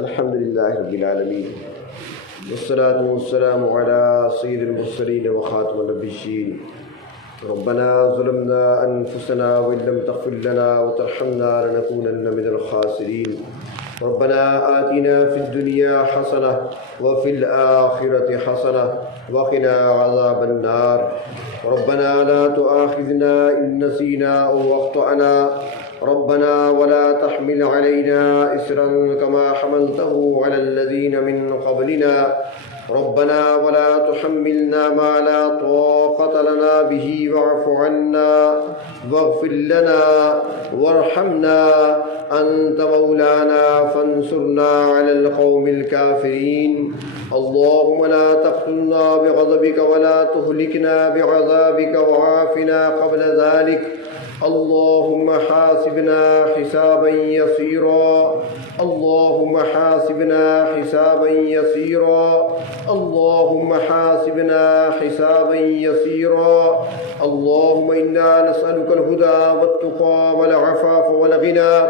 الحمد للہ رب العالمین والصلاة والسلام على سید المرسلین وخاتم النبیین ربنا ظلمنا انفسنا وان لم تغفر لنا وترحمنا لنكونن من الخاسرین ربنا آتنا في الدنيا حسنة وفي الآخرة حسنة وقنا عذاب النار ربنا لا تؤاخذنا إن نسينا أو أخطأنا ربنا ولا تحمل علينا إصرا كما حملته على الذين من قبلنا ربنا ولا تحملنا ما لا طاقة لنا به واعف عنا واغفر لنا وارحمنا أنت مولانا فانصرنا على القوم الكافرين اللهم لا تقتلنا بغضبك ولا تهلكنا بعذابك وعافنا قبل ذلك اللهم حاسبنا حسابا يسيرا اللهم حاسبنا حسابا يسيرا اللهم حاسبنا حسابا يسيرا اللهم إنا نسألك الهدى والتقى والعفاف والغنى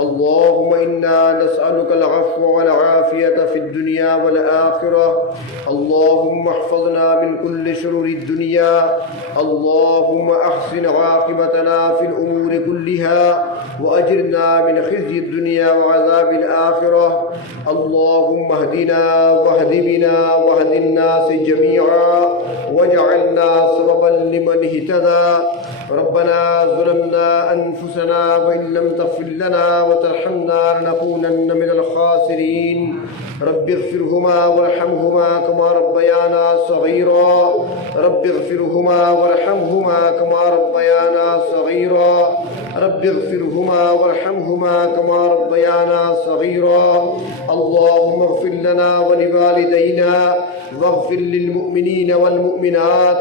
اللهم إنا نسألك العفو والعافية في الدنيا والآخرة اللهم احفظنا من كل شرور الدنيا اللهم أحسن عاقبتنا في الأمور كلها وأجرنا من خزي الدنيا وعذاب الآخرة اللهم اهدنا واهد بنا واهد الناس جميعا واجعلنا سببا لمن اهتدى ربنا ظلمنا أنفسنا وإن لم تغفر لنا وترحمنا لنكونن من الخاسرين رب اغفرهما وارحمهما كما ربيانا صغيرا رب اغفرهما وارحمهما كما ربيانا صغيرا رب اغفرهما وارحمهما كما ربيانا صغيرا اللهم اغفر لنا ولوالدينا واغفر للمؤمنين والمؤمنات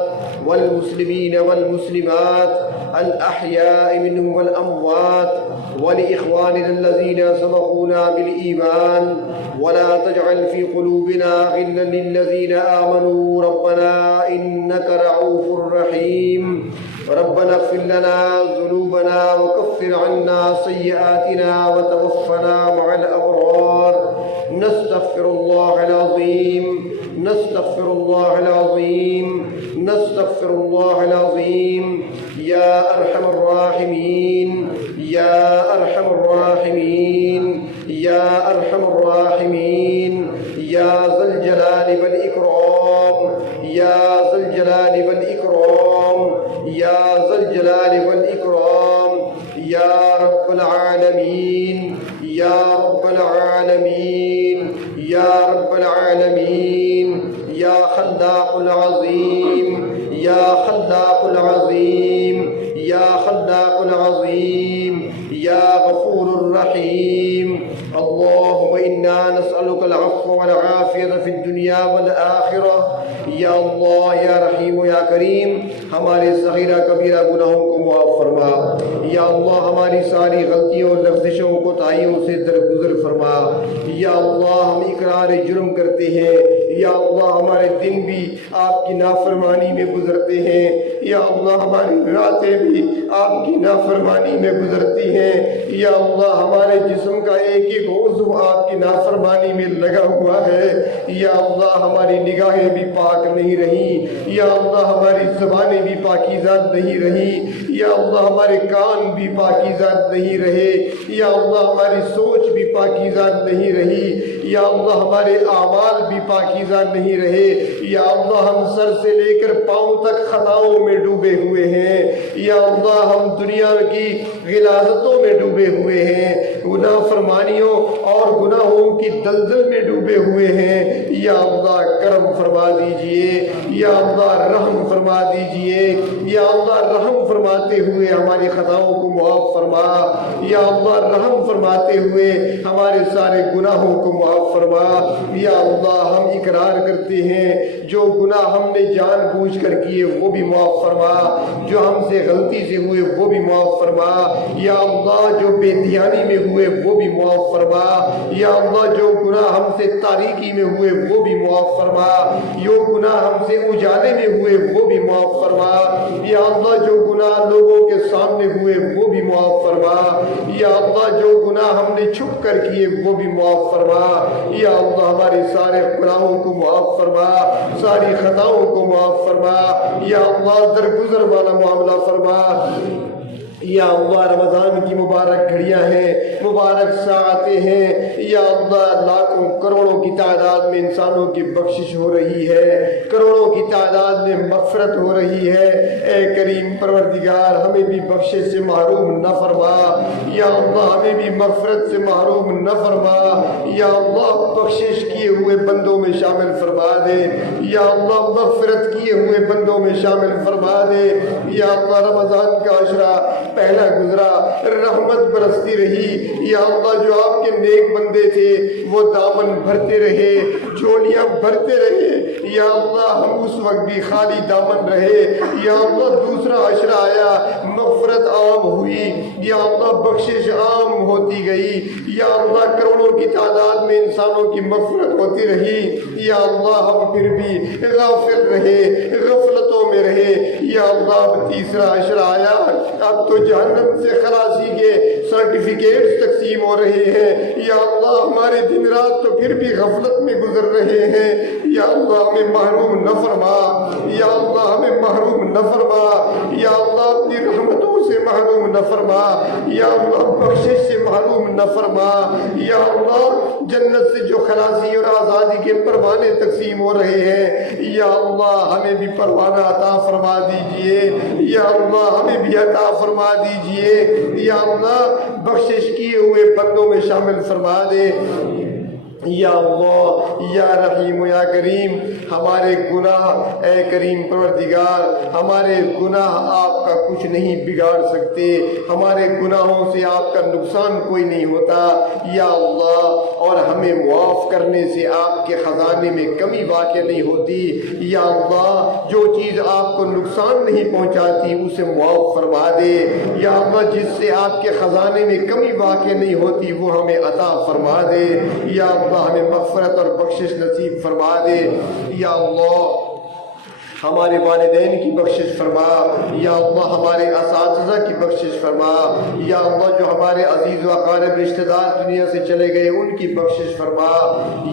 والمسلمين والمسلمات الأحياء منهم والأموات ولإخواننا الذين سبقونا بالإيمان ولا تجعل في قلوبنا غلا للذين آمنوا ربنا إنك رؤوف رحيم ربنا اغفر لنا ذنوبنا وكفر عنا سيئاتنا وتوفنا مع الأبرار نستغفر الله العظيم نستغفر الله العظيم نستغفر الله العظيم يا أرحم الراحمين يا أرحم الراحمين يا أرحم الراحمين يا ذا الجلال والإكرام يا ذا الجلال والإكرام يا ذا الجلال والإكرام يا رب العالمين يا رب العالمين يا رب العالمين يا خلاق العظيم يا خلاق العظيم يا خلاق العظيم يا غفور الرحيم اللهم إنا نسألك العفو والعافية في الدنيا والآخرة یا اللہ یا رحیم و یا کریم ہمارے صغیرہ کبیرہ گناہوں کو معاف فرما یا اللہ ہماری ساری غلطیوں اور لغزشوں کو کوتاہیوں سے درگزر فرما یا اللہ ہم اقرار جرم کرتے ہیں یا اللہ ہمارے دن بھی آپ کی نافرمانی میں گزرتے ہیں یا اللہ ہماری راتیں بھی آپ کی نافرمانی میں گزرتی ہیں یا اللہ ہمارے جسم کا ایک ایک عضو آپ کی نافرمانی میں لگا ہوا ہے یا اللہ ہماری نگاہیں بھی پاک نہیں رہی یا اللہ ہماری زبانیں بھی پاکیزہ نہیں رہی یا اللہ ہمارے کان بھی پاکیزہ نہیں رہے یا اللہ ہماری سوچ بھی پاکیزہ نہیں رہی یا اللہ ہمارے اعمال بھی پاکیزہ نہیں رہے یا اللہ ہم سر سے لے کر پاؤں تک خطاؤں میں ڈوبے ہوئے ہیں یا اللہ ہم دنیا کی غلاظتوں میں ڈوبے ہوئے ہیں گناہ فرمانیوں اور گناہوں کی دلدل میں ڈوبے ہوئے ہیں یا اللہ کرم فرما دیجئے یا اللہ رحم فرما دیجئے یا اللہ رحم فرماتے ہوئے ہماری خطاؤں کو معاف فرما یا اللہ رحم فرماتے ہوئے ہمارے سارے گناہوں کو معاف فرما یا اللہ ہم اقرار کرتے ہیں جو گناہ ہم نے جان بوجھ کر کیے وہ بھی معاف فرما جو ہم سے غلطی سے ہوئے وہ بھی معاف فرما یا اللہ جو بے دھیانی میں ہوئے وہ بھی معاف فرما یا اللہ جو گناہ ہم سے تاریکی میں ہوئے وہ بھی معاف فرما، جو گناہ ہم سے اجالے میں ہوئے وہ بھی معاف فرما، یا اللہ جو گناہ لوگوں کے سامنے ہوئے وہ بھی معاف فرما، یا اللہ جو گناہ ہم نے چھپ کر کیے وہ بھی معاف فرما، یا اللہ ہمارے سارے گناہوں کو معاف فرما، ساری خطاؤں کو معاف فرما، یا اللہ درگزر والا معاملہ فرما، یا اللہ رمضان کی مبارک گھڑیاں ہیں، مبارک ساعتیں ہیں، یا اللہ لاکھوں کروڑوں کی تعداد میں انسانوں کی بخشش ہو رہی ہے، کروڑوں کی تعداد میں مغفرت ہو رہی ہے، اے کریم پروردگار ہمیں بھی بخشش سے محروم نہ فرما، یا اللہ ہمیں بھی مغفرت سے محروم نہ فرما، یا اللہ بخشش کیے ہوئے بندوں میں شامل فرما دے، یا اللہ مغفرت کیے ہوئے بندوں میں شامل فرما دے، یا اللہ رمضان کا عشرہ پہلا گزرا، رحمت برستی رہی، یا اللہ جو آپ کے نیک بندے تھے وہ دامن بھرتے رہے، جھولیاں بھرتے رہے، یا اللہ ہم اس وقت بھی خالی دامن رہے، یا اللہ دوسرا عشرہ آیا، مغفرت عام ہوئی، یا اللہ بخشش عام ہوتی گئی، یا اللہ کروڑوں کی تعداد میں انسانوں کی مغفرت ہوتی رہی، یا اللہ ہم پھر بھی غافل رہے، غفلتوں میں رہے، یا اللہ تیسرا عشرہ آیا، اب تو جہنم سے خلاصی کے سرٹیفکیٹس تقسیم ہو رہے ہیں، یا اللہ ہمارے دن رات تو پھر بھی غفلت میں گزر رہے ہیں، یا اللہ ہمیں محروم نہ فرما، یا اللہ ہمیں محروم نہ فرما، یا اللہ اپنی رحمتوں سے محروم نہ فرما، یا اللہ بخشش سے محروم نہ فرما، یا اللہ جنت سے جو خلاصی اور آزادی کے پروانے تقسیم ہو رہے ہیں، یا اللہ ہمیں بھی پروانہ عطا فرما دیجئے، یا اللہ ہمیں بھی عطا فرما دیجئے، یا اللہ بخشش کیے ہوئے بندوں میں شامل فرما دے، یا اللہ یا رحیم یا کریم ہمارے گناہ اے کریم پروردگار ہمارے گناہ آپ کا کچھ نہیں بگاڑ سکتے، ہمارے گناہوں سے آپ کا نقصان کوئی نہیں ہوتا یا اللہ، اور ہمیں معاف کرنے سے آپ کے خزانے میں کمی واقع نہیں ہوتی یا اللہ، جو چیز آپ کو نقصان نہیں پہنچاتی اسے معاف فرما دے یا اللہ، جس سے آپ کے خزانے میں کمی واقع نہیں ہوتی وہ ہمیں عطا فرما دے یا اللہ، ہمیں مغفرت اور بخشش نصیب فرما دے یا اللہ، ہمارے والدین کی بخشش فرما یا اللہ، ہمارے اساتذہ کی بخشش فرما یا اللہ، جو ہمارے عزیز و اقارب رشتہ دار دنیا سے چلے گئے ان کی بخشش فرما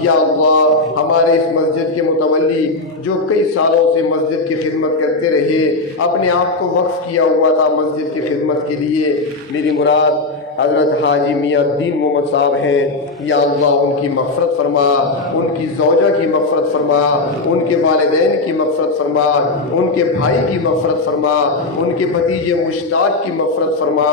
یا اللہ، ہمارے اس مسجد کے متولی جو کئی سالوں سے مسجد کی خدمت کرتے رہے، اپنے آپ کو وقف کیا ہوا تھا مسجد کی خدمت کے لیے، میری مراد حضرت حاجی میاں الدین محمد صاحب ہیں یا اللہ، ان کی مغفرت فرما، ان کی زوجہ کی مغفرت فرما، ان کے والدین کی مغفرت فرما، ان کے بھائی کی مغفرت فرما، ان کے بھتیجے مشتاق کی مغفرت فرما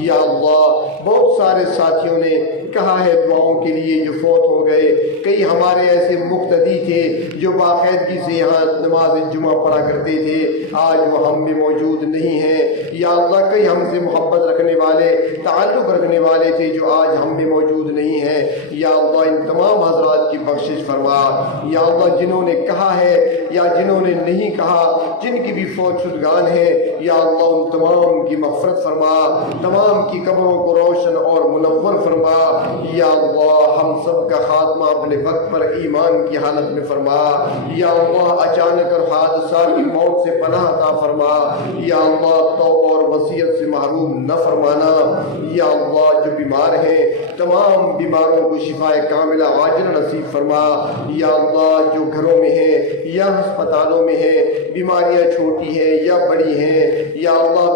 یا اللہ، بہت سارے ساتھیوں نے کہا ہے دعاؤں کے لیے جو فوت ہو گئے، کئی ہمارے ایسے مقتدی تھے جو باقاعدگی سے یہاں نماز جمعہ پڑھا کرتے تھے، آج وہ ہم میں موجود نہیں ہیں یا اللہ، کئی ہم سے محبت رکھنے والے، تعلق رکھنے والے تھے جو آج ہم میں موجود نہیں ہیں یا اللہ، ان تمام حضرات کی بخشش فرما یا اللہ، جنہوں نے کہا ہے یا جنہوں نے نہیں کہا، جن کی بھی فوت شدگان ہے یا اللہ، ان تمام کی مغفرت فرما، تمام کی قبروں کو روشن اور منور فرما یا اللہ، ہم سب کا خاتمہ اپنے وقت پر ایمان کی حالت میں فرما یا اللہ، اچانک اور حادثات کی موت سے پناہ عطا فرما یا اللہ، توبہ اور وصیت سے محروم نہ فرمانا یا اللہ، جو بیمار ہیں تمام بیماروں کو شفائے کاملہ عاجلہ نصیب فرما یا اللہ، جو گھروں میں ہیں یا ہسپتالوں میں ہیں، بیماریاں چھوٹی ہیں یا بڑی ہیں یا اللہ،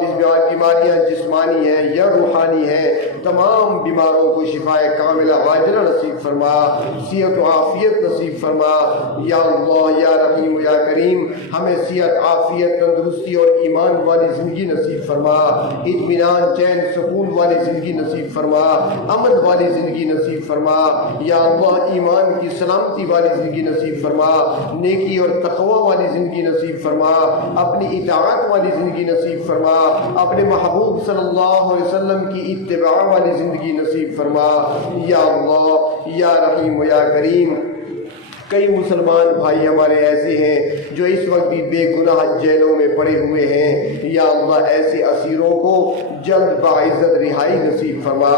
بیماریاں جسمانی ہیں یا روحانی ہیں، تمام بیماروں کو شفائے کاملہ عاجلہ نصیب فرما، صحت و عافیت نصیب فرما یا اللہ یا رحیم یا کریم، ہمیں صحت، عافیت، تندرستی اور ایمان والی زندگی نصیب فرما، اطمینان، چین، سکون والی زندگی نصیب فرما، امن والی زندگی نصیب فرما یا اللہ، ایمان کی سلامتی والی زندگی نصیب فرما، نیکی اور تقوی والی زندگی نصیب فرما، اپنی اطاعت والی زندگی نصیب فرما، اپنے محبوب صلی اللہ علیہ وسلم کی اتباع والی زندگی نصیب فرما یا اللہ یا رحیم یا کریم۔ کئی مسلمان بھائی ہمارے ایسے ہیں جو اس وقت بھی بے گناہ جیلوں میں پڑے ہوئے ہیں یا اللہ، ایسے اسیروں کو جلد باعزت رہائی نصیب فرما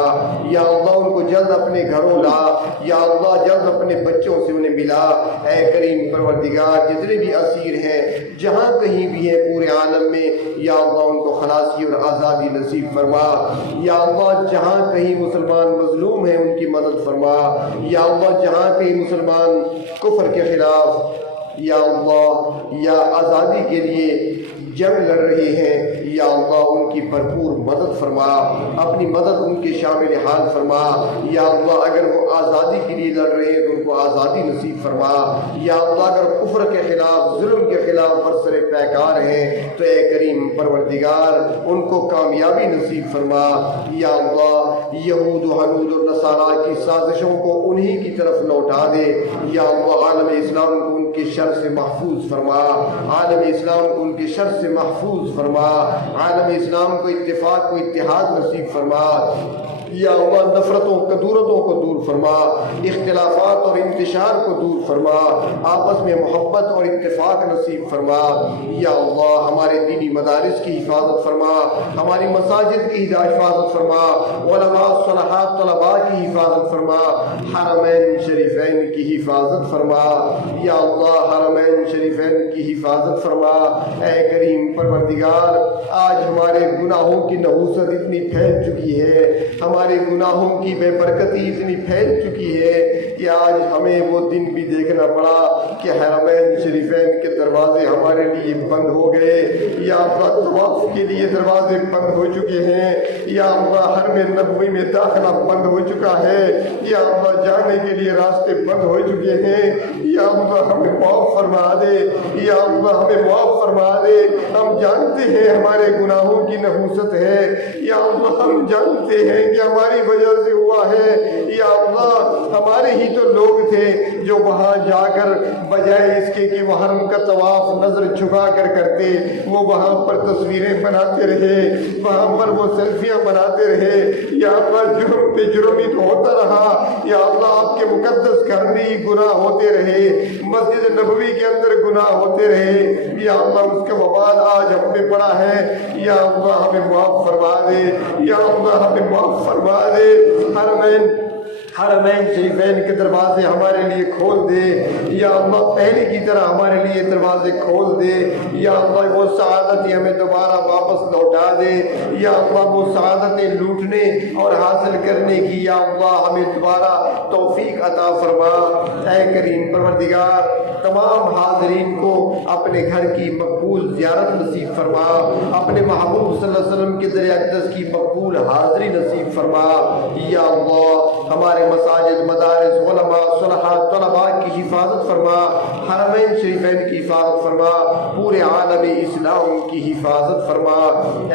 یا اللہ، ان کو جلد اپنے گھروں لا یا اللہ، جلد اپنے بچوں سے انہیں ہمیں ملا۔ اے کریم پروردگار جتنے بھی اسیر ہیں جہاں کہیں بھی ہیں پورے عالم میں، یا اللہ ان کو خلاصی اور آزادی نصیب فرما۔ یا اللہ جہاں کہیں مسلمان مظلوم ہیں ان کی مدد فرما۔ یا اللہ جہاں کہیں مسلمان کفر کے خلاف یا اللہ یا آزادی کے لیے جنگ لڑ رہے ہیں، یا اللہ ان کی بھرپور مدد فرما، اپنی مدد ان کے شامل حال فرما۔ یا اللہ اگر وہ آزادی کے لیے لڑ رہے ہیں تو ان کو آزادی نصیب فرما۔ یا اللہ اگر کفر کے خلاف ظلم کے خلاف برسر پیکار ہیں تو اے کریم پروردگار ان کو کامیابی نصیب فرما۔ یا اللہ یہود و حنود اور نصارہ کی سازشوں کو انہی کی طرف لوٹا دے۔ یا اللہ عالم اسلام کو ان کے شر سے محفوظ فرما، عالم اسلام کو ان کے شر سے محفوظ فرما، عالم اسلام کو اتفاق کو اتحاد نصیب فرما۔ یا اللہ نفرتوں کدورتوں کو دور فرما، اختلافات اور انتشار کو دور فرما، آپس میں محبت اور اتفاق نصیب فرما۔ یا اللہ ہمارے دینی مدارس کی حفاظت فرما، ہماری مساجد کی حفاظت فرما، علماء صلحاء طلباء کی حفاظت فرما، حرمین شریفین کی حفاظت فرما۔ یا اللہ حرمین شریفین کی حفاظت فرما۔ اے کریم پروردگار آج ہمارے گناہوں کی نحوست اتنی پھیل چکی ہے، ہمارے گناہوں کی بے برکتی اتنی پھیل چکی ہے کہ آج ہمیں وہ دن بھی دیکھنا پڑا کہ حرمین شریفین کے دروازے ہمارے لیے بند ہو گئے، یا اللہ طواف کے لیے دروازے بند ہو چکے ہیں، یا اللہ حرم نبوی میں داخلہ بند ہو چکا ہے، یا اللہ جانے کے لیے راستے بند ہو چکے ہیں۔ یا اللہ ہمیں معاف فرما دے، یا اللہ ہمیں معاف فرما دے۔ ہم جانتے ہیں ہمارے گناہوں کی نحوست ہے، یا اللہ ہم جانتے ہیں کہ ہماری وجہ سے ہوا ہے، یا اللہ ہمارے ہی تو لوگ تھے جو وہاں جا کر بجائے اس کے کہ وہ حرم کا طواف نظر جھکا کر کرتے، وہ وہاں پر تصویریں بناتے رہے، وہاں پر وہ سیلفیاں بناتے رہے۔ یا اللہ جرم پہ جرم ہی تو ہوتا رہا، یا اللہ آپ کے مقدس گھر میں ہی گناہ ہوتے رہے، مسجد نبوی کے اندر گناہ ہوتے رہے، یا اللہ اس کا وبال آج ہم پہ پڑا ہے۔ یا اللہ ہمیں معاف فرما دے، یا اللہ ہمیں معاف فرما دے۔ حرمین شریفین کے دروازے ہمارے لیے کھول دے، یا اللہ پہلے کی طرح ہمارے لیے دروازے کھول دے، یا اللہ وہ سعادتیں ہمیں دوبارہ واپس لوٹا دے، یا اللہ وہ سعادتیں لوٹنے اور حاصل کرنے کی یا اللہ ہمیں دوبارہ توفیق عطا فرما۔ اے کریم پروردگار تمام حاضرین کو اپنے گھر کی مقبول زیارت نصیب فرما، اپنے محبوب صلی اللہ علیہ وسلم کے در اقدس کی مقبول حاضری نصیب فرما۔ یا اللہ ہمارے مساجد مدارس علماء صلحاء طلباء کی حفاظت فرما، حرمین شریفین کی حفاظت فرما، پورے عالم اسلام کی حفاظت فرما۔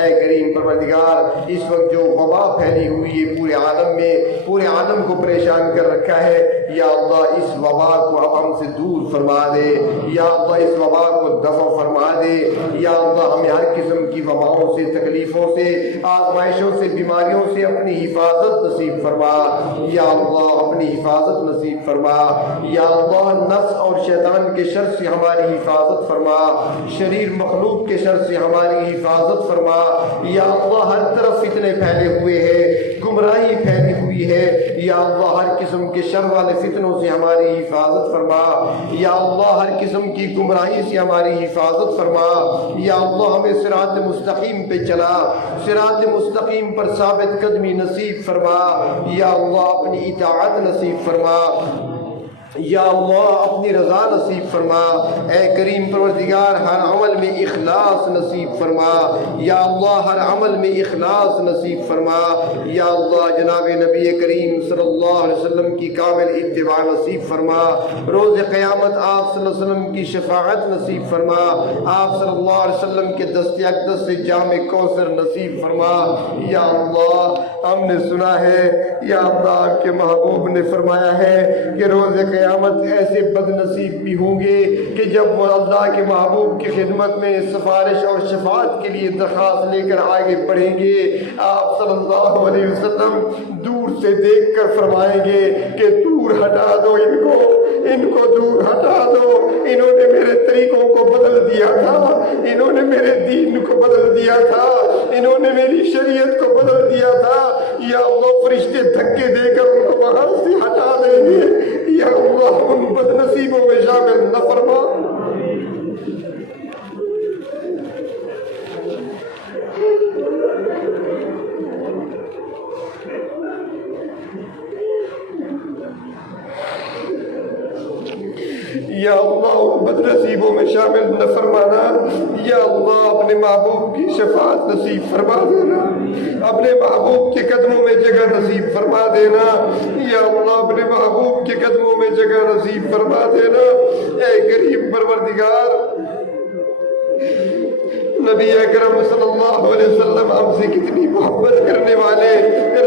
اے کریم پروردگار اس وقت جو وبا پھیلی ہوئی ہے پورے عالم میں، پورے عالم کو پریشان کر رکھا ہے، یا اللہ اس وبا کو اب ہم سے دور فرما دے، یا اللہ اس وبا کو دفع فرما دے، یا اللہ ہمیں ہر قسم کی وباؤں سے تکلیفوں سے آزمائشوں سے بیماریوں سے اپنی حفاظت نصیب فرما۔ یا اللہ اپنی حفاظت نصیب فرما، یا اللہ نفس اور شیطان کے شر سے ہماری حفاظت فرما، شریر مخلوق کے شر سے ہماری حفاظت فرما۔ یا اللہ ہر طرف فتنے پھیلے ہوئے ہیں، گمراہی پھیلی ہوئی ہے، یا اللہ ہر قسم کے شر والے فتنوں سے ہماری حفاظت فرما، یا اللہ ہر قسم کی گمراہی سے ہماری حفاظت فرما۔ یا اللہ ہمیں صراط مستقیم پہ چلا، صراط مستقیم پر ثابت قدمی نصیب فرما، یا اللہ اپنی اطاعت نصیب فرما، یا اللہ اپنی رضا نصیب فرما۔ اے کریم پروردگار ہر عمل میں اخلاص نصیب فرما، یا اللہ ہر عمل میں اخلاص نصیب فرما۔ یا اللہ جناب نبی کریم صلی اللہ علیہ وسلم کی کامل اتباع نصیب فرما، روز قیامت آپ صلی اللہ علیہ وسلم کی شفاعت نصیب فرما، آپ صلی اللہ علیہ وسلم کے دست اقدس سے جام کوثر نصیب فرما۔ یا اللہ ہم نے سنا ہے، یا اللہ آپ کے محبوب نے فرمایا ہے کہ روز قیامت ایسے بد نصیب بھی ہوں گے کہ جب وہ اللہ کے محبوب کی خدمت میں سفارش اور شفاعت کے لیے درخواست لے کر آگے بڑھیں گے، آپ صلی اللہ علیہ وسلم دور سے دیکھ کر فرمائیں گے کہ دور ہٹا دو ان کو دور ہٹا دو، انہوں نے میرے طریقوں کو بدل دیا تھا، انہوں نے میرے دین کو بدل دیا تھا، انہوں نے میری شریعت کو بدل دیا تھا۔ یا اللہ فرشتے دھکے دے کر ان کو وہاں سے ہٹا دیں گے، یا اللہ ان بدنصیبوں یا اللہ ان بد نصیبوں میں شامل نہ فرمانا. یا اللہ اپنے محبوب کی شفاعت نصیب فرما دینا, اپنے محبوب کے قدموں میں جگہ نصیب فرما دینا. یا اللہ اپنے محبوب کے قدموں میں جگہ نصیب فرما دینا. اے کریم پروردگار, نبی اکرم صلی اللہ علیہ وسلم ہم سے کتنی محبت کرنے والے,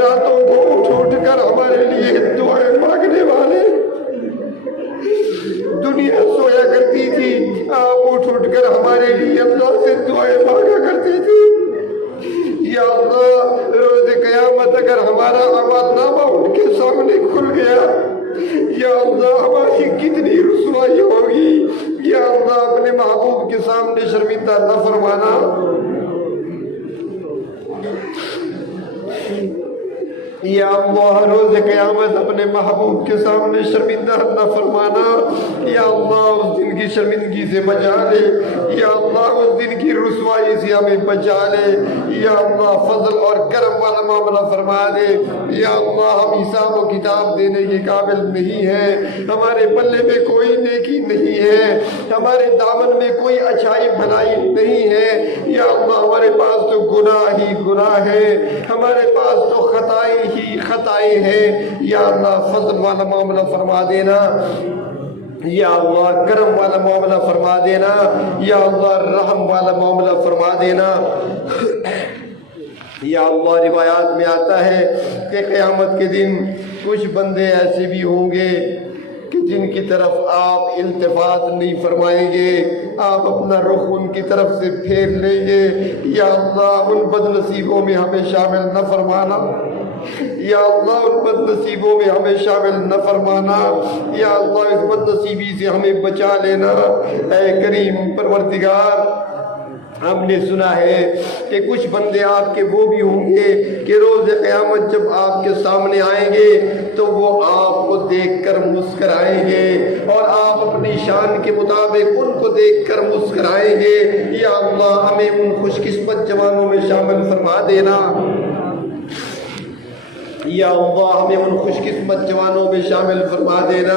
راتوں کو اٹھ اٹھ کر ہمارے لیے دعائیں مانگنے والے. دنیا سویا کرتی تھی, آپ اٹھ اٹھ کر ہمارے لیے اللہ سے دعائیں مانگا کرتے تھے. یا اللہ روز قیامت اگر ہمارا عمل نامہ ان کے سامنے کھل گیا, یا اللہ ہماری کتنی رسوائی ہوگی. یا اللہ اپنے محبوب کے سامنے شرمندہ نہ فرمانا. یا اللہ روز قیامت اپنے محبوب کے سامنے شرمندہ نہ فرمانا. یا اللہ اس دن کی شرمندگی سے بچا لے. یا اللہ اس دن کی رسوائی سے ہمیں بچا لے. یا اللہ فضل اور کرم والا معاملہ فرما دے. یا اللہ ہم حساب و کتاب دینے کے قابل نہیں ہیں, ہمارے پلے میں کوئی نیکی نہیں ہے, ہمارے دامن میں کوئی اچھائی بھلائی نہیں ہے. یا اللہ ہمارے پاس تو گناہ ہی گناہ ہے, ہمارے پاس تو خطائیں ہی خطائیں ہیں. یا اللہ فضل والا معاملہ فرما دینا. یا اللہ کرم والا معاملہ فرما دینا. یا اللہ رحم والا معاملہ فرما دینا. یا اللہ روایات میں آتا ہے کہ قیامت کے دن کچھ بندے ایسے بھی ہوں گے کہ جن کی طرف آپ التفات نہیں فرمائیں گے, آپ اپنا رخ ان کی طرف سے پھیر لیں گے. یا اللہ ان بد نصیبوں میں ہمیں شامل نہ فرمانا. یا اللہ ان بد نصیبوں میں ہمیں شامل نہ فرمانا. یا اللہ اس بد نصیبی سے ہمیں بچا لینا. اے کریم پروردگار, ہم نے سنا ہے کہ کچھ بندے آپ کے وہ بھی ہوں گے کہ روز قیامت جب آپ کے سامنے آئیں گے تو وہ آپ کو دیکھ کر مسکرائیں گے, اور آپ اپنی شان کے مطابق ان کو دیکھ کر مسکرائیں گے. یا اللہ ہمیں ان خوش قسمت جوانوں میں شامل فرما دینا. یا اللہ ہمیں ان خوش قسمت جوانوں میں شامل فرما دینا.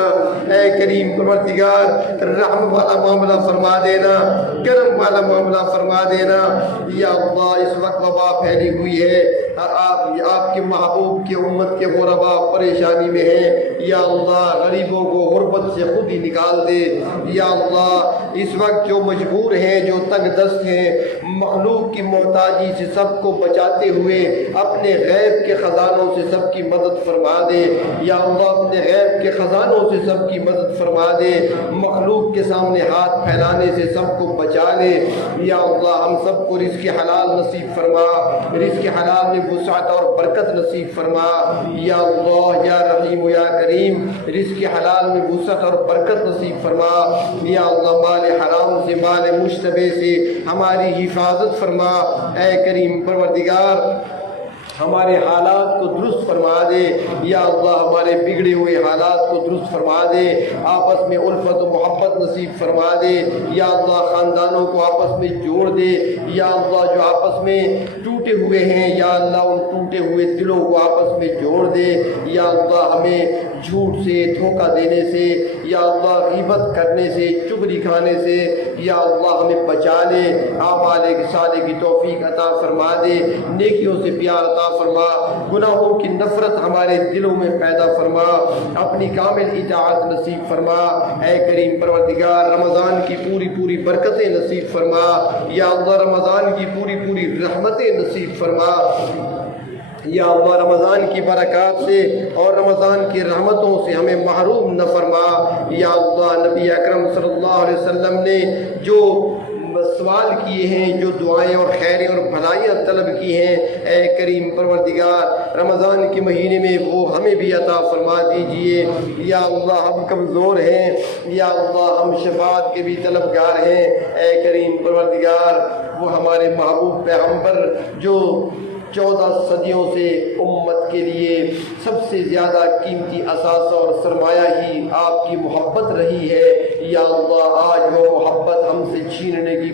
اے کریم پروردگار رحم والا معاملہ فرما دینا, کرم والا معاملہ فرما دینا. یا اللہ اس وقت وبا پھیلی ہوئی ہے, آپ کے محبوب کی امت کے غربا پریشانی میں ہیں. یا اللہ غریبوں کو غربت سے خود ہی نکال دے. یا اللہ اس وقت جو مجبور ہیں, جو تنگ دست ہیں, مخلوق کی محتاجی سے سب کو بچاتے ہوئے اپنے غیب کے خزانوں سے سب کی مدد فرما دے. یا اللہ اپنے غیب کے خزانوں سے سب کی مدد فرما دے, مخلوق کے سامنے ہاتھ پھیلانے سے سب کو بچا لے. یا اللہ ہم سب کو رزق حلال نصیب فرما, رزق حلال میں وسعت اور برکت نصیب فرما. یا اللہ یا رحیم یا کریم رزق حلال میں وسعت اور برکت نصیب فرما. یا اللہ مال حرام سے, مال مشتبہ سے ہماری حفاظت فرما. اے کریم پروردگار ہمارے حالات کو درست فرما دے. یا اللہ ہمارے بگڑے ہوئے حالات کو درست فرما دے, آپس میں الفت و محبت نصیب فرما دے. یا اللہ خاندانوں کو آپس میں جوڑ دے. یا اللہ جو آپس میں ٹوٹے ہوئے ہیں, یا اللہ ان ٹوٹے ہوئے دلوں کو آپس میں جوڑ دے. یا اللہ ہمیں جھوٹ سے, دھوکہ دینے سے, یا اللہ غیبت کرنے سے, چغلی کھانے سے یا اللہ ہمیں بچا لے. اعمال صالح کی توفیق عطا فرما دے, نیکیوں سے پیار عطا فرما, گناہوں کی نفرت ہمارے دلوں میں پیدا فرما, اپنی کامل اطاعت نصیب فرما. اے کریم پروردگار رمضان کی پوری پوری برکتیں نصیب فرما. یا اللہ رمضان کی پوری پوری رحمتیں نصیب فرما. یا اللہ رمضان کی برکات سے اور رمضان کی رحمتوں سے ہمیں محروم نہ فرما. یا اللہ نبی اکرم صلی اللہ علیہ وسلم نے جو سوال کیے ہیں, جو دعائیں اور خیریں اور بھلائیاں طلب کی ہیں, اے کریم پروردگار رمضان کے مہینے میں وہ ہمیں بھی عطا فرما دیجئے. یا اللہ ہم کمزور ہیں, یا اللہ ہم شفاعت کے بھی طلبگار ہیں. اے کریم پروردگار وہ ہمارے محبوب پیغمبر جو 14 صدیوں سے امت کے لیے سب سے زیادہ قیمتی اثاثہ اور سرمایہ ہی آپ کی محبت رہی ہے. یا اللہ آج وہ محبت ہم سے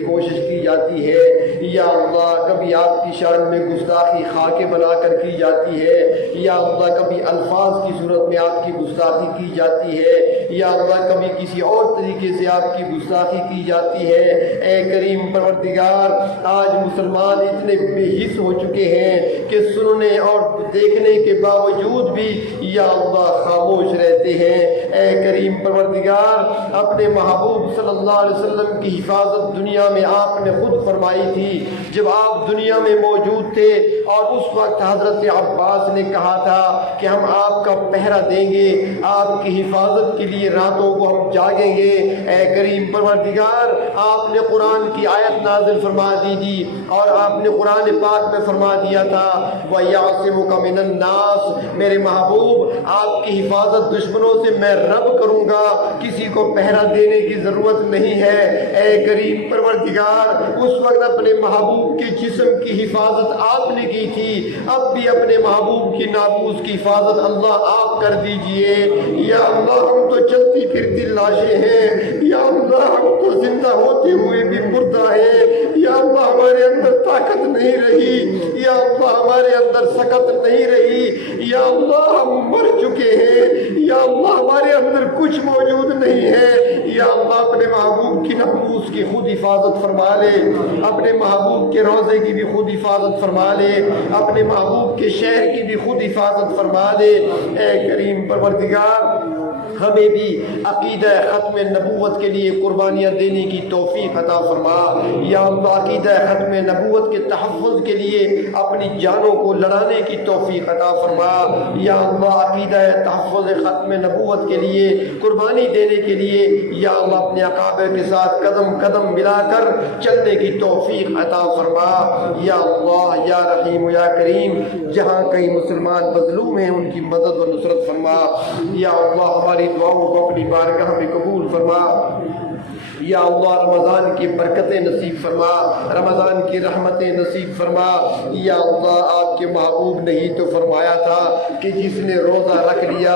کوشش کی جاتی ہے، یا اللہ کبھی آپ کی شان میں گستاخی خاکے بنا کر کی جاتی ہے، یا اللہ کبھی الفاظ کی صورت میں آپ کی گستاخی کی جاتی ہے، یا اللہ کبھی کسی اور طریقے سے آپ کی گستاخی کی جاتی ہے۔ اے کریم پروردگار، آج مسلمان اتنے بے حس ہو چکے ہیں کہ سننے اور دیکھنے کے باوجود بھی یا اللہ خاموش رہتے ہیں۔ اے کریم پروردگار، اپنے محبوب صلی اللہ علیہ وسلم کی حفاظت دنیا میں آپ نے خود فرمائی تھی جب آپ دنیا میں موجود تھے، اور اس وقت حضرت عباس نے کہا تھا کہ ہم آپ کا پہرا دیں گے، آپ کی حفاظت کے لیے راتوں کو ہم جاگیں گے۔ اے کریم پروردگار، آپ نے قرآن کی آیت نازل فرما دی تھی، اور آپ نے قرآن پاک میں فرما دیا تھا وَيَعْصِمُكَ مِنَ النَّاسِ، میرے محبوب آپ کی حفاظت دشمنوں سے میں رب کروں گا، کسی کو پہرا دینے کی ضرورت نہیں ہے۔ اے کریم پروردگار، اس وقت اپنے محبوب کے جسم کی حفاظت آپ نے کی تھی، اب بھی اپنے محبوب کی ناموس کی حفاظت اللہ آپ کر دیجئے۔ یا اللہ ہم تو چلتی پھرتی لاشیں ہیں، یا اللہ ہم تو زندہ ہوتے ہوئے بھی مردہ ہیں، یا اللہ ہمارے اندر طاقت نہیں رہی، یا اللہ ہمارے اندر سکت نہیں رہی، یا اللہ ہم مر چکے ہیں، یا اللہ ہمارے اندر کچھ موجود نہیں ہے۔ یا اللہ اپنے محبوب کی ناموس کی خود حفاظت فرما لے، اپنے محبوب کے روضے کی بھی خود حفاظت فرما لے، اپنے محبوب کے شہر کی بھی خود حفاظت فرما لے۔ اے کریم پروردگار، ہمیں بھی عقیدہ ختم نبوت کے لیے قربانیاں دینے کی توفیق عطا فرما۔ یا اللہ عقیدہ ختم نبوت کے تحفظ کے لیے اپنی جانوں کو لڑانے کی توفیق عطا فرما۔ یا اللہ عقیدہ تحفظ ختم نبوت کے لیے قربانی دینے کے لیے یا اللہ اپنے عقابہ کے ساتھ قدم قدم ملا کر چلنے کی توفیق عطا فرما۔ یا اللہ یا رحیم یا کریم، جہاں کئی مسلمان مظلوم ہیں ان کی مدد و نصرت فرما۔ یا اللہ ہماری دعاؤں کو اپنی بارگاہ میں قبول فرما۔ یا اللہ رمضان کی برکتیں نصیب فرما، رمضان کی رحمتیں نصیب فرما۔ یا اللہ آپ کے محبوب نے ہی تو فرمایا تھا کہ جس نے روزہ رکھ لیا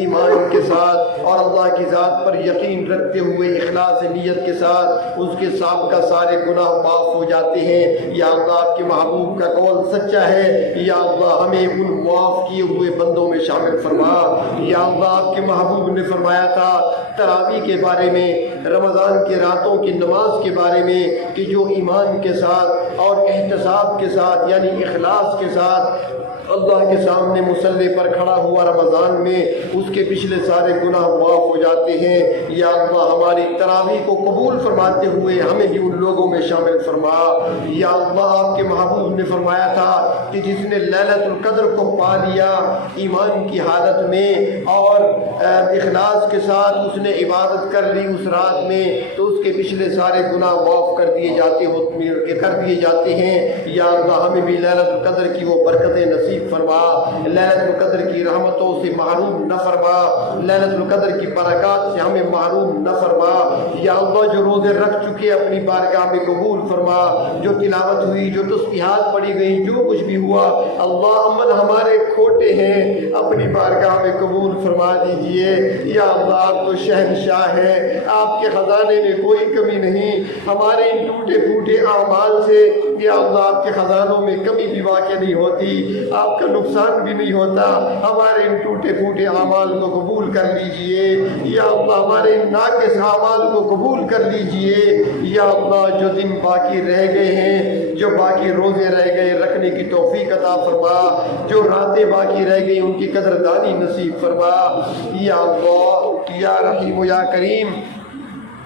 ایمان کے ساتھ اور اللہ کی ذات پر یقین رکھتے ہوئے اخلاص نیت کے ساتھ، اس کے سابقہ سارے گناہ معاف ہو جاتے ہیں۔ یا اللہ آپ کے محبوب کا قول سچا ہے، یا اللہ ہمیں ان معاف کیے ہوئے بندوں میں شامل فرما۔ یا اللہ آپ کے محبوب نے فرمایا تھا تراویح کے بارے میں، رمضان کی راتوں کی نماز کے بارے میں، کہ جو ایمان کے ساتھ اور احتساب کے ساتھ یعنی اخلاص کے ساتھ اللہ کے سامنے مصلی پر کھڑا ہوا رمضان میں، اس کے پچھلے سارے گناہ معاف ہو جاتے ہیں۔ یا اللہ ہماری تراویح کو قبول فرماتے ہوئے ہمیں بھی ان لوگوں میں شامل فرما۔ یا اللہ آپ کے محبوب نے فرمایا تھا کہ جس نے لیلۃ القدر کو پا لیا ایمان کی حالت میں اور اخلاص کے ساتھ اس نے عبادت کر لی اس رات میں، تو اس کے پچھلے سارے گناہ معاف کر دیے جاتے ہیں۔ یا اللہ ہمیں بھی لیلۃ القدر کی وہ برکتیں نصیب فرما، لیلۃ القدر کی رحمتوں سے محروم نہ فرما، لیلۃ القدر کی برکات سے ہمیں محروم نہ فرما۔ یا اللہ جو روزے رکھ چکے اپنی بارگاہ میں قبول فرما، جو تلاوت ہوئی، جو تسبیحات پڑھی گئی، جو کچھ بھی ہوا، اللہ عمل ہمارے کھوٹے ہیں اپنی بارگاہ میں قبول فرما دیجئے۔ یا اللہ آپ تو شہنشاہ ہیں، آپ کے خزانے میں کوئی کمی نہیں، ہمارے ان ٹوٹے پھوٹے اعمال سے یا اللہ آپ کے خزانوں میں کمی بھی واقع نہیں ہوتی، آپ کا نقصان بھی نہیں ہوتا۔ ہمارے ان ٹوٹے پھوٹے اعمال کو قبول کر لیجئے، یا اللہ ہمارے ان ناقص اعمال کو قبول کر لیجئے۔ یا اللہ جو دن باقی رہ گئے ہیں، جو باقی روزے رہ گئے رکھنے کی توفیق عطا فرما، جو راتیں باقی رہ گئی ان کی قدردانی نصیب فرما۔ یا اللہ یا رحیم یا کریم،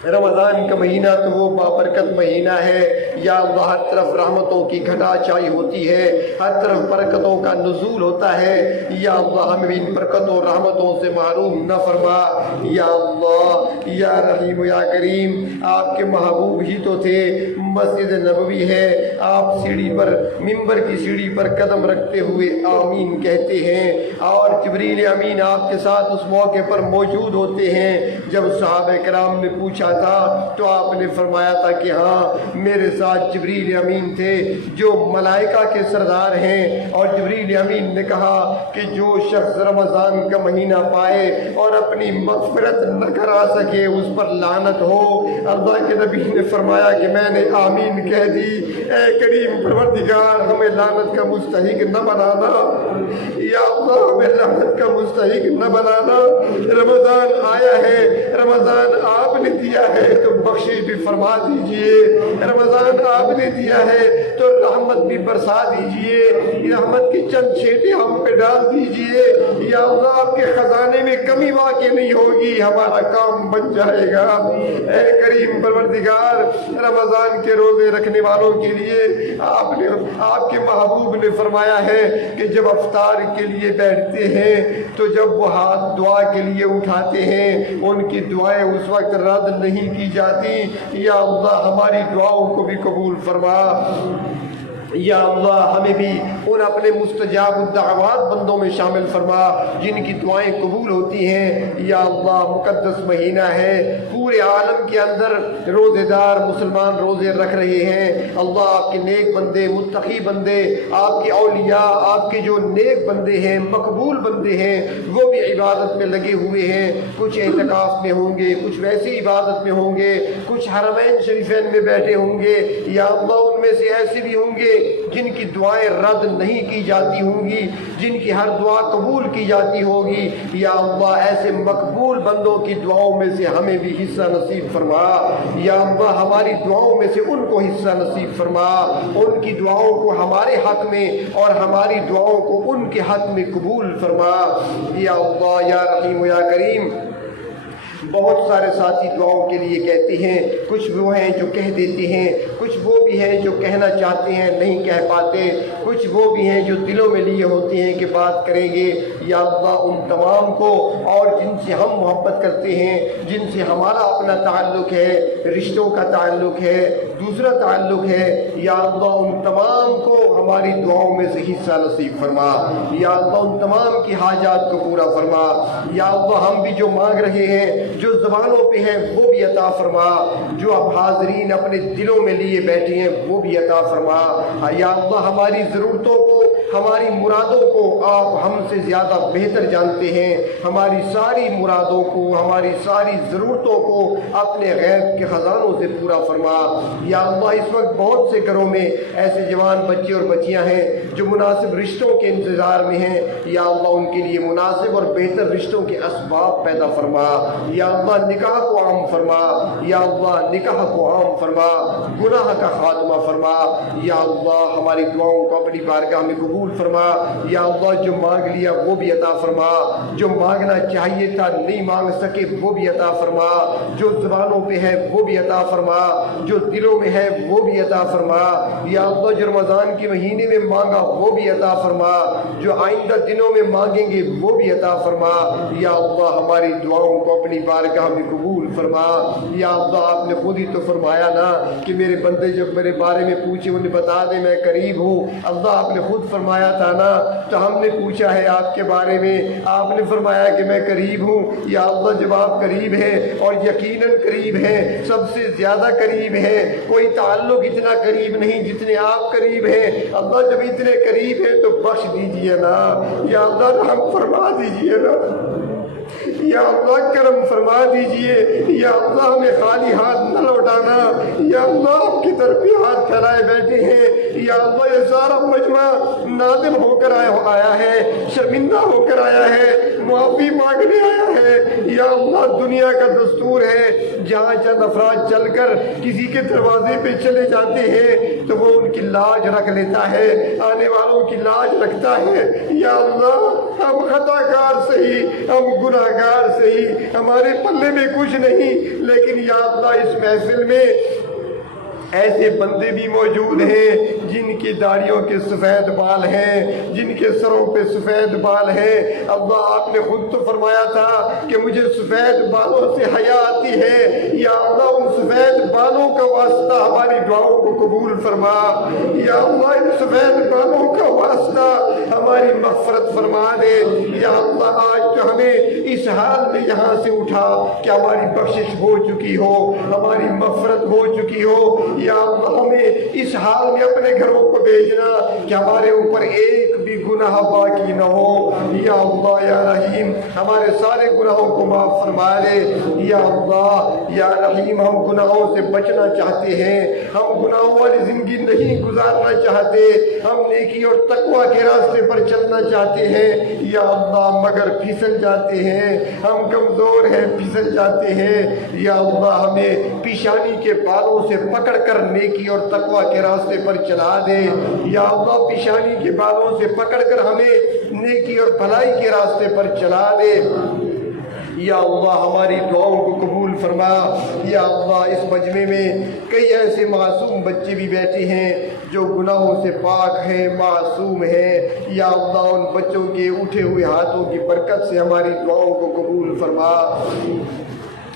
رمضان کا مہینہ تو وہ بابرکت مہینہ ہے، یا اللہ ہر طرف رحمتوں کی گھٹا چائی ہوتی ہے، ہر طرف برکتوں کا نزول ہوتا ہے۔ یا اللہ ہمیں ان برکتوں رحمتوں سے محروم نہ فرما۔ یا اللہ یا رحیم یا کریم، آپ کے محبوب ہی تو تھے، مسجد نبوی ہے، آپ سیڑھی پر منبر کی سیڑھی پر قدم رکھتے ہوئے آمین کہتے ہیں، اور جبریل امین آپ کے ساتھ اس موقع پر موجود ہوتے ہیں۔ جب صحابہ کرام نے پوچھا تھا تو آپ نے فرمایا تھا کہ ہاں میرے ساتھ جبریل امین تھے جو ملائکہ کے سردار ہیں، اور جبریل امین نے کہا کہ جو شخص رمضان کا مہینہ پائے اور اپنی مغفرت نہ کرا سکے ہے اس پر لعنت ہو۔ اللہ کے نبی نے فرمایا کہ میں نے آمین کہہ دی۔ اے کریم پروردگار ہمیں لعنت کا مستحق نہ بنانا، یا اللہ ہمیں لعنت کا مستحق نہ بنانا۔ رمضان آیا ہے، رمضان آپ نے دیا ہے تو بخشش بھی فرما دیجئے، رمضان آپ نے دیا ہے تو رحمت بھی برسا دیجئے، رحمت کے چند چھینٹے ہم پہ ڈال دیجئے۔ یا اللہ آپ کے خزانے میں کمی واقع نہیں ہوگی، ہمارا کام بن جائے گا۔ اے کریم پروردگار رمضان کے روزے رکھنے والوں کے لیے آپ کے محبوب نے فرمایا ہے کہ جب افطار کے لیے بیٹھتے ہیں تو جب وہ ہاتھ دعا کے لیے اٹھاتے ہیں ان کی دعائیں اس وقت رد نہیں کی جاتی۔ یا اللہ ہماری دعاؤں کو بھی قبول فرما۔ یا اللہ ہمیں بھی ان اپنے مستجاب الدعوات بندوں میں شامل فرما جن کی دعائیں قبول ہوتی ہیں۔ یا اللہ مقدس مہینہ ہے، پورے عالم کے اندر روزے دار مسلمان روزے رکھ رہے ہیں۔ اللہ آپ کے نیک بندے، متقی بندے، آپ کے اولیاء، آپ کے جو نیک بندے ہیں، مقبول بندے ہیں، وہ بھی عبادت میں لگے ہوئے ہیں۔ کچھ اعتکاف میں ہوں گے، کچھ ویسی عبادت میں ہوں گے، کچھ حرمین شریفین میں بیٹھے ہوں گے۔ یا اللہ ان میں سے ایسے بھی ہوں گے جن کی دعائیں رد نہیں کی جاتی ہوں گی، جن کی ہر دعا قبول کی جاتی ہوگی۔ یا اللہ ایسے مقبول بندوں کی دعاؤں میں سے ہمیں بھی حصہ نصیب فرما۔ یا اللہ ہماری دعاؤں میں سے ان کو حصہ نصیب فرما، ان کی دعاؤں کو ہمارے حق میں اور ہماری دعاؤں کو ان کے حق میں قبول فرما۔ یا اللہ یا رحیم یا کریم بہت سارے ساتھی دعاؤں کے لیے کہتے ہیں، کچھ وہ ہیں جو کہہ دیتے ہیں، کچھ وہ بھی ہیں جو کہنا چاہتے ہیں نہیں کہہ پاتے، کچھ وہ بھی ہیں جو دلوں میں لیے ہوتے ہیں کہ بات کریں گے۔ یا اللہ ان تمام کو اور جن سے ہم محبت کرتے ہیں، جن سے ہمارا اپنا تعلق ہے، رشتوں کا تعلق ہے، دوسرا تعلق ہے، یا اللہ ان تمام کو ہماری دعاؤں میں سے حصہ نصیب فرما۔ یا اللہ ان تمام کی حاجات کو پورا فرما۔ یا اللہ ہم بھی جو مانگ رہے ہیں، جو زبانوں پہ ہیں وہ بھی عطا فرما، جو اب حاضرین اپنے دلوں میں لیے بیٹھے ہیں وہ بھی عطا فرما۔ یا اللہ ہماری ضرورتوں کو، ہماری مرادوں کو آپ ہم سے زیادہ بہتر جانتے ہیں، ہماری ساری مرادوں کو، ہماری ساری ضرورتوں کو اپنے غیب کے خزانوں سے پورا فرما۔ یا اللہ اس وقت بہت سے گھروں میں ایسے جوان بچے اور بچیاں ہیں جو مناسب رشتوں کے انتظار میں ہیں۔ یا اللہ ان کے لیے مناسب اور بہتر رشتوں کے اسباب پیدا فرما۔ یا اللہ نکاح کو عام فرما، یا اللہ نکاح کو عام فرما، گناہ کا خاتمہ فرما۔ یا اللہ ہماری دعاؤں کو اپنی بارگاہ میں قبول فرما۔ یا اللہ جو مانگ لیا وہ بھی عطا فرما، جو مانگنا چاہیے تھا نہیں مانگ سکے وہ بھی عطا فرما، جو زبانوں پہ ہے وہ بھی عطا فرما، جو دلوں میں ہے وہ بھی عطا فرما۔ یا اللہ جو رمضان کے مہینے میں مانگا وہ بھی عطا فرما، جو آئندہ دنوں میں مانگیں گے وہ بھی عطا فرما۔ یا اللہ ہماری دعاؤں کو اپنی بارگاہ میں قبول فرما۔ یا اللہ آپ نے خود ہی تو فرمایا نا کہ میرے بندے جب میرے بارے میں پوچھے انہیں بتا دے میں قریب ہوں۔ اللہ آپ نے خود فرمایا تھا نا، تو ہم نے پوچھا ہے آپ کے بارے میں، آپ نے فرمایا کہ میں قریب ہوں۔ یا اللہ جب آپ قریب ہیں اور یقیناً قریب ہیں، سب سے زیادہ قریب ہیں، کوئی تعلق اتنا قریب نہیں جتنے آپ قریب ہیں۔ اللہ جب اتنے قریب ہیں تو بخش دیجئے نا، یا اللہ رحم فرما دیجئے نا، یا اللہ کرم فرما دیجئے۔ یا اللہ ہمیں خالی ہاتھ نہ لوٹانا۔ یا اللہ آپ کی طرف بھی ہاتھ پھیلائے بیٹھے ہیں۔ یا اللہ یہ سارا مجمع نادم ہو کر آیا ہے، شرمندہ ہو کر آیا ہے، معافی مانگنے آیا ہے۔ یا اللہ دنیا کا دستور ہے جہاں چند افراد چل کر کسی کے دروازے پہ چلے جاتے ہیں تو وہ ان کی لاج رکھ لیتا ہے، آنے والوں کی لاج رکھتا ہے۔ یا اللہ ہم خطا کار صحیح، ہم گناہ گار صحیح، ہمارے پلے میں کچھ نہیں، لیکن یا اللہ اس محفل میں ایسے بندے بھی موجود ہیں جن کی داڑھیوں کے سفید بال ہیں، جن کے سروں پہ سفید بال ہیں۔ اللہ آپ نے خود تو فرمایا تھا کہ مجھے سفید بالوں سے حیا آتی ہے۔ یا اللہ ان سفید بالوں کا واسطہ ہماری دعاؤں کو قبول فرما۔ یا اللہ ان سفید بالوں کا واسطہ ہماری مغفرت فرما دے۔ یا اللہ آج تو ہمیں اس حال میں یہاں سے اٹھا کہ ہماری بخشش ہو چکی ہو، ہماری مغفرت ہو چکی ہو۔ یا اللہ ہمیں اس حال میں اپنے گھروں کو بھیجنا کہ ہمارے اوپر ایک بھی گناہ باقی نہ ہو۔ یا اللہ یا رحیم ہمارے سارے گناہوں کو معاف فرما لے۔ یا اللہ یا رحیم ہم گناہوں سے بچنا چاہتے ہیں، ہم گناہوں والی زندگی نہیں گزارنا چاہتے، ہم نیکی اور تقوی کے راستے پر چلنا چاہتے ہیں یا اللہ، مگر پھسل جاتے ہیں، ہم کمزور ہیں، پھسل جاتے ہیں یا اللہ، ہمیں پیشانی کے بالوں سے پکڑ کر نیکی اور تقوی کے راستے پر چلا دے یا اللہ، پیشانی کے بالوں سے پکڑ کر ہمیں نیکی اور بھلائی کے راستے پر چلا دے یا اللہ، ہماری دعاؤں کو قبول فرما یا اللہ۔ اس مجمع میں کئی ایسے معصوم بچے بھی بیٹھے ہیں جو گناہوں سے پاک ہیں، معصوم ہیں یا اللہ، ان بچوں کے اٹھے ہوئے ہاتھوں کی برکت سے ہماری دعاؤں کو قبول فرما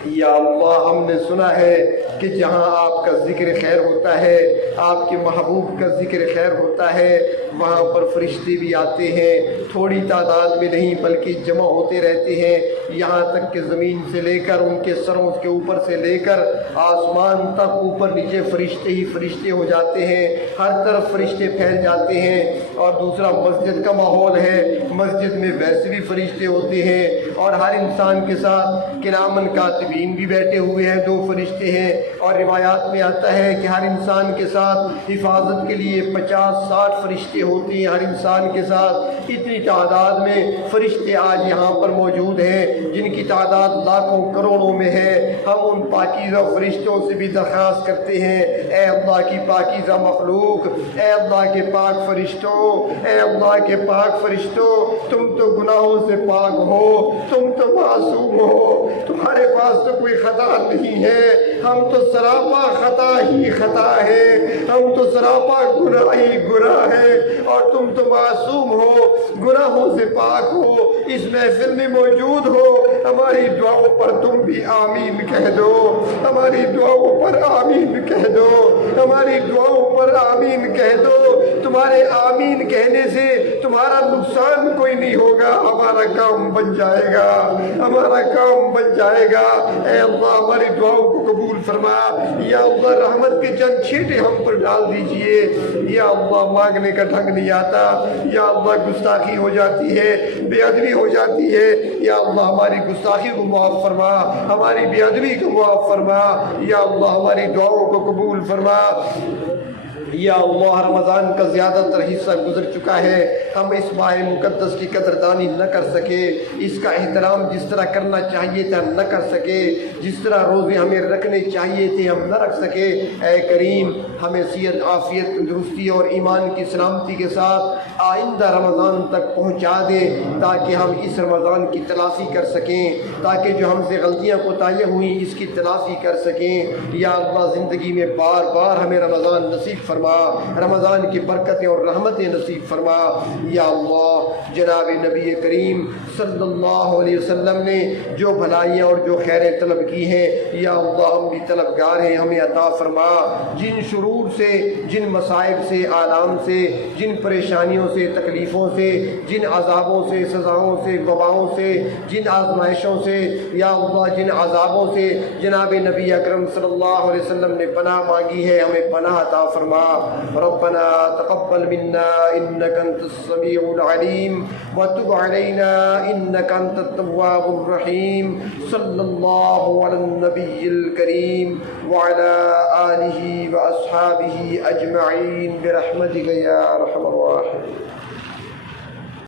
یا اللہ۔ ہم نے سنا ہے کہ جہاں آپ کا ذکر خیر ہوتا ہے، آپ کے محبوب کا ذکر خیر ہوتا ہے، وہاں پر فرشتے بھی آتے ہیں، تھوڑی تعداد میں نہیں بلکہ جمع ہوتے رہتے ہیں، یہاں تک کہ زمین سے لے کر ان کے سروں کے اوپر سے لے کر آسمان تک اوپر نیچے فرشتے ہی فرشتے ہو جاتے ہیں، ہر طرف فرشتے پھیل جاتے ہیں۔ اور دوسرا مسجد کا ماحول ہے، مسجد میں ویسے بھی فرشتے ہوتے ہیں اور ہر انسان کے ساتھ کرامن کاتبین بھی بیٹھے ہوئے ہیں، 2 فرشتے ہیں، اور روایات میں آتا ہے کہ ہر انسان کے ساتھ حفاظت کے لیے 50-60 فرشتے ہوتے ہیں، ہر انسان کے ساتھ اتنی تعداد میں فرشتے آج یہاں پر موجود ہیں جن کی تعداد لاکھوں کروڑوں میں ہے۔ ہم ان پاکیزہ فرشتوں سے بھی درخواست کرتے ہیں، اے اللہ کی پاکیزہ مخلوق، اے اللہ کے پاک فرشتوں، اے اللہ کے پاک فرشتوں، تم تو گناہوں سے پاک ہو، تم تو معصوم ہو، تمہارے پاس تو کوئی خطا نہیں ہے، ہم تو سراپا خطا ہی خطا ہے، ہم تو سراپا گناہ ہی گناہ ہے، اور تم تو معصوم ہو، گناہوں سے پاک ہو، اس محفل میں موجود ہو، ہماری دعاؤں پر تم بھی آمین کہہ دو، ہماری دعاؤں پر آمین کہہ دو، ہماری دعاؤں پر آمین کہہ دو۔ تمہارے آمین کہنے سے تمہارا نقصان کوئی نہیں ہوگا، ہمارا کام بن جائے گا، ہمارا کام بن جائے گا۔ اے اللہ، ہماری دعاؤں کو قبول فرما یا اللہ، رحمت کے چند چھینٹے ہم پر ڈال دیجئے یا اللہ۔ مانگنے کا ڈھنگ نہیں آتا یا اللہ، گستاخی ہو جاتی ہے، بے ادبی ہو جاتی ہے یا اللہ، ہماری گستاخی کو معاف فرما، ہماری بے ادبی کو معاف فرما یا اللہ، ہماری دعاؤں کو قبول فرما یا اللہ۔ رمضان کا زیادہ تر حصہ گزر چکا ہے، ہم اس ماہ مقدس کی قدردانی نہ کر سکے، اس کا احترام جس طرح کرنا چاہیے تھا نہ کر سکے، جس طرح روزے ہمیں رکھنے چاہیے تھے ہم نہ رکھ سکے۔ اے کریم، ہمیں صحت، عافیت، تندرستی اور ایمان کی سلامتی کے ساتھ آئندہ رمضان تک پہنچا دے، تاکہ ہم اس رمضان کی تلافی کر سکیں، تاکہ جو ہم سے غلطیاں کوتاہیاں ہوئیں اس کی تلافی کر سکیں یا اللہ۔ زندگی میں بار بار ہمیں رمضان نصیب فرما، رمضان کی برکتیں اور رحمتیں نصیب فرما یا اللہ۔ جناب نبی کریم صلی اللہ علیہ وسلم نے جو بھلائیاں اور جو خیریں طلب کی ہیں یا اللہ، ہم بھی طلبگار ہیں، ہمیں عطا فرما۔ جن شرور سے، جن مصائب سے، آلام سے، جن پریشانیوں سے، تکلیفوں سے، جن عذابوں سے، سزاؤں سے، وباؤں سے، جن آزمائشوں سے یا اللہ، جن عذابوں سے جناب نبی اکرم صلی اللہ علیہ وسلم نے پناہ مانگی ہے، ہمیں پناہ عطا فرما۔ ربنا تقبل منا انك انت السميع العليم وتب علينا انك انت التواب الرحيم۔ صلی اللہ علی النبی الکریم وعلى آلہ واصحابہ اجمعین برحمتک یا ارحم الراحمین۔